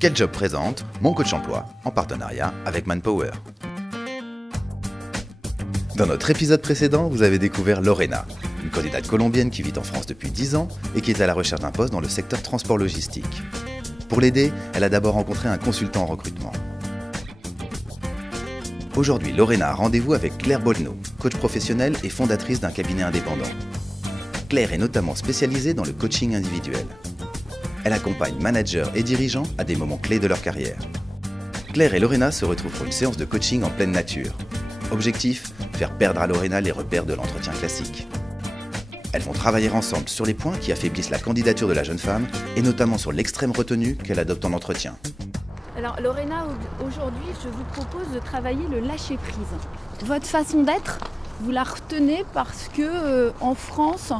Quel Job présente Mon Coach Emploi en partenariat avec Manpower. Dans notre épisode précédent, vous avez découvert Lorena, une candidate colombienne qui vit en France depuis 10 ans et qui est à la recherche d'un poste dans le secteur transport logistique. Pour l'aider, elle a d'abord rencontré un consultant en recrutement. Aujourd'hui, Lorena a rendez-vous avec Claire Bolno, coach professionnelle et fondatrice d'un cabinet indépendant. Claire est notamment spécialisée dans le coaching individuel. Elle accompagne managers et dirigeants à des moments clés de leur carrière. Claire et Lorena se retrouvent pour une séance de coaching en pleine nature. Objectif, faire perdre à Lorena les repères de l'entretien classique. Elles vont travailler ensemble sur les points qui affaiblissent la candidature de la jeune femme et notamment sur l'extrême retenue qu'elle adopte en entretien. Alors Lorena, aujourd'hui je vous propose de travailler le lâcher-prise. Votre façon d'être, vous la retenez parce que en France,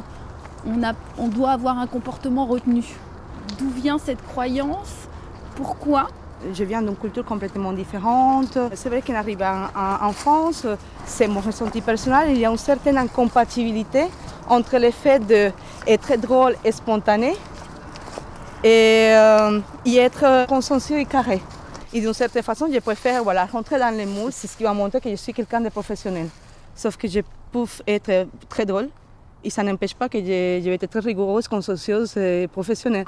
on doit avoir un comportement retenu. D'où vient cette croyance? Pourquoi? Je viens d'une culture complètement différente. C'est vrai qu'en arrivant en France, c'est mon ressenti personnel, il y a une certaine incompatibilité entre le fait d'être drôle et spontané et y être consensueux et carré. Et d'une certaine façon, je préfère rentrer dans les moules, c'est ce qui va montrer que je suis quelqu'un de professionnel. Sauf que je peux être très drôle et ça n'empêche pas que je vais être très rigoureuse, consciencieuse et professionnelle.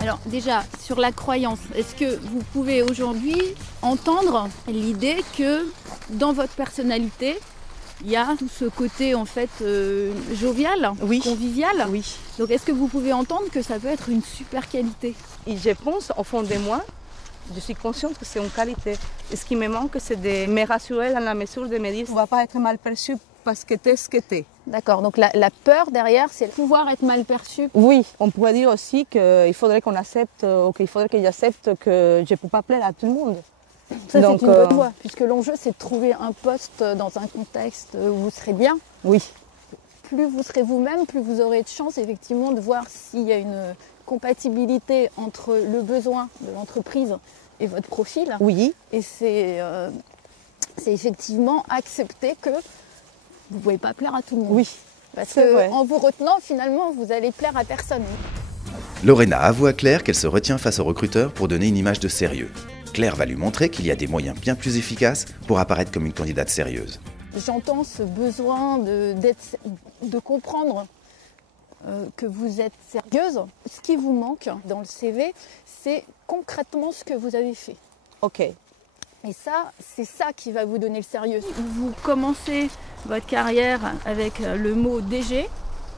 Alors déjà, sur la croyance, est-ce que vous pouvez aujourd'hui entendre l'idée que dans votre personnalité, il y a tout ce côté en fait jovial, oui, convivial? Oui. Donc est-ce que vous pouvez entendre que ça peut être une super qualité? Et je pense au fond de moi, je suis consciente que c'est une qualité. Et ce qui me manque, c'est de me rassurer dans la mesure de me dire on ne va pas être mal perçu parce que tu es ce que tu es. D'accord, donc la peur derrière, c'est de pouvoir être mal perçu. Oui, on pourrait dire aussi qu'il faudrait qu'on accepte, ou qu'il faudrait que j'accepte que je ne peux pas plaire à tout le monde. Ça, c'est une bonne voie, puisque l'enjeu, c'est de trouver un poste dans un contexte où vous serez bien. Oui. Plus vous serez vous-même, plus vous aurez de chance, effectivement, de voir s'il y a une compatibilité entre le besoin de l'entreprise et votre profil. Oui. Et c'est effectivement accepter que vous ne pouvez pas plaire à tout le monde. Oui. Parce qu'en vous retenant, finalement, vous allez plaire à personne. Lorena avoue à Claire qu'elle se retient face au recruteur pour donner une image de sérieux. Claire va lui montrer qu'il y a des moyens bien plus efficaces pour apparaître comme une candidate sérieuse. J'entends ce besoin de comprendre que vous êtes sérieuse. Ce qui vous manque dans le CV, c'est concrètement ce que vous avez fait. Ok. Et ça, c'est ça qui va vous donner le sérieux. Vous commencez votre carrière avec le mot DG.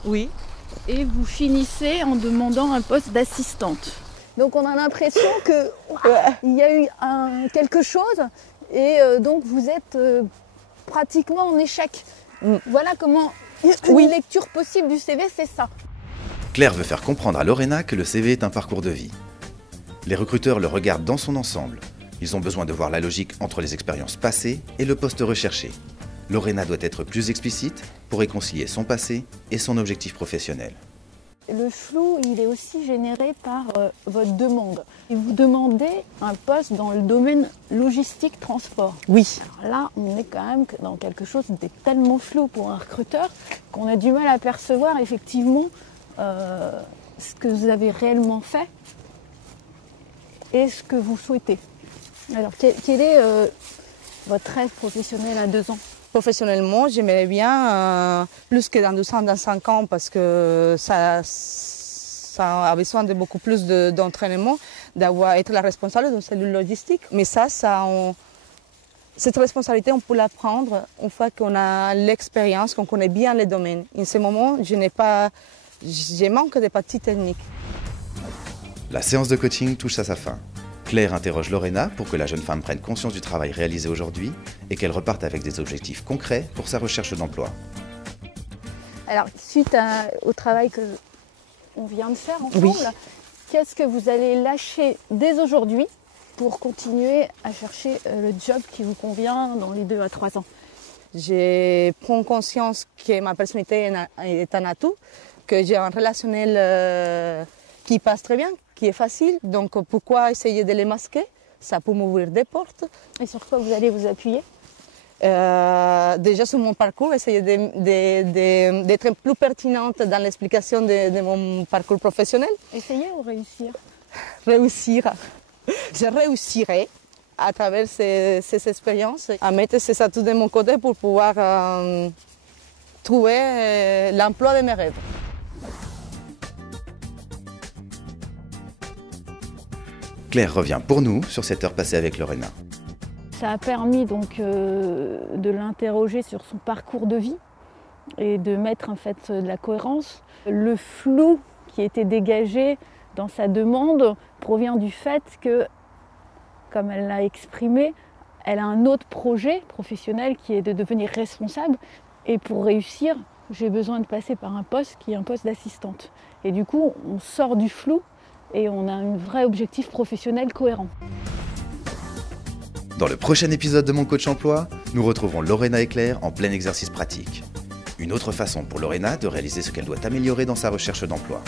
Oui. Et vous finissez en demandant un poste d'assistante. Donc on a l'impression qu'il y a eu quelque chose et donc vous êtes pratiquement en échec. Voilà comment une lecture possible du CV, c'est ça. Claire veut faire comprendre à Lorena que le CV est un parcours de vie. Les recruteurs le regardent dans son ensemble. Ils ont besoin de voir la logique entre les expériences passées et le poste recherché. Lorena doit être plus explicite pour réconcilier son passé et son objectif professionnel. Le flou, il est aussi généré par votre demande. Et vous demandez un poste dans le domaine logistique transport. Oui. Alors là, on est quand même dans quelque chose de tellement flou pour un recruteur qu'on a du mal à percevoir effectivement ce que vous avez réellement fait et ce que vous souhaitez. Alors, quel est votre rêve professionnel à 2 ans? Professionnellement, j'aimerais bien plus que dans 2 ans, dans 5 ans, parce que ça a besoin de beaucoup plus d'entraînement, être la responsable d'une cellule logistique. Mais cette responsabilité, on peut la prendre une fois qu'on a l'expérience, qu'on connaît bien les domaines. En ce moment, je manque de parties techniques. La séance de coaching touche à sa fin. Claire interroge Lorena pour que la jeune femme prenne conscience du travail réalisé aujourd'hui et qu'elle reparte avec des objectifs concrets pour sa recherche d'emploi. Alors, suite au travail qu'on vient de faire ensemble, qu'est-ce que vous allez lâcher dès aujourd'hui pour continuer à chercher le job qui vous convient dans les 2 à 3 ans? Je prends conscience que ma personnalité est un atout, que j'ai un relationnel qui passe très bien, qui est facile, donc pourquoi essayer de les masquer? Ça peut m'ouvrir des portes. Et sur quoi vous allez vous appuyer? Déjà sur mon parcours, essayer d'être plus pertinente dans l'explication de mon parcours professionnel. Essayer ou réussir? Réussir. Je réussirai à travers ces expériences à mettre ces atouts de mon côté pour pouvoir trouver l'emploi de mes rêves. Claire revient pour nous sur cette heure passée avec Lorena. Ça a permis donc de l'interroger sur son parcours de vie et de mettre en fait de la cohérence. Le flou qui était dégagé dans sa demande provient du fait que, comme elle l'a exprimé, elle a un autre projet professionnel qui est de devenir responsable. Et pour réussir, j'ai besoin de passer par un poste qui est un poste d'assistante. Et du coup, on sort du flou et on a un vrai objectif professionnel cohérent. Dans le prochain épisode de Mon Coach Emploi, nous retrouverons Lorena et Claire en plein exercice pratique. Une autre façon pour Lorena de réaliser ce qu'elle doit améliorer dans sa recherche d'emploi.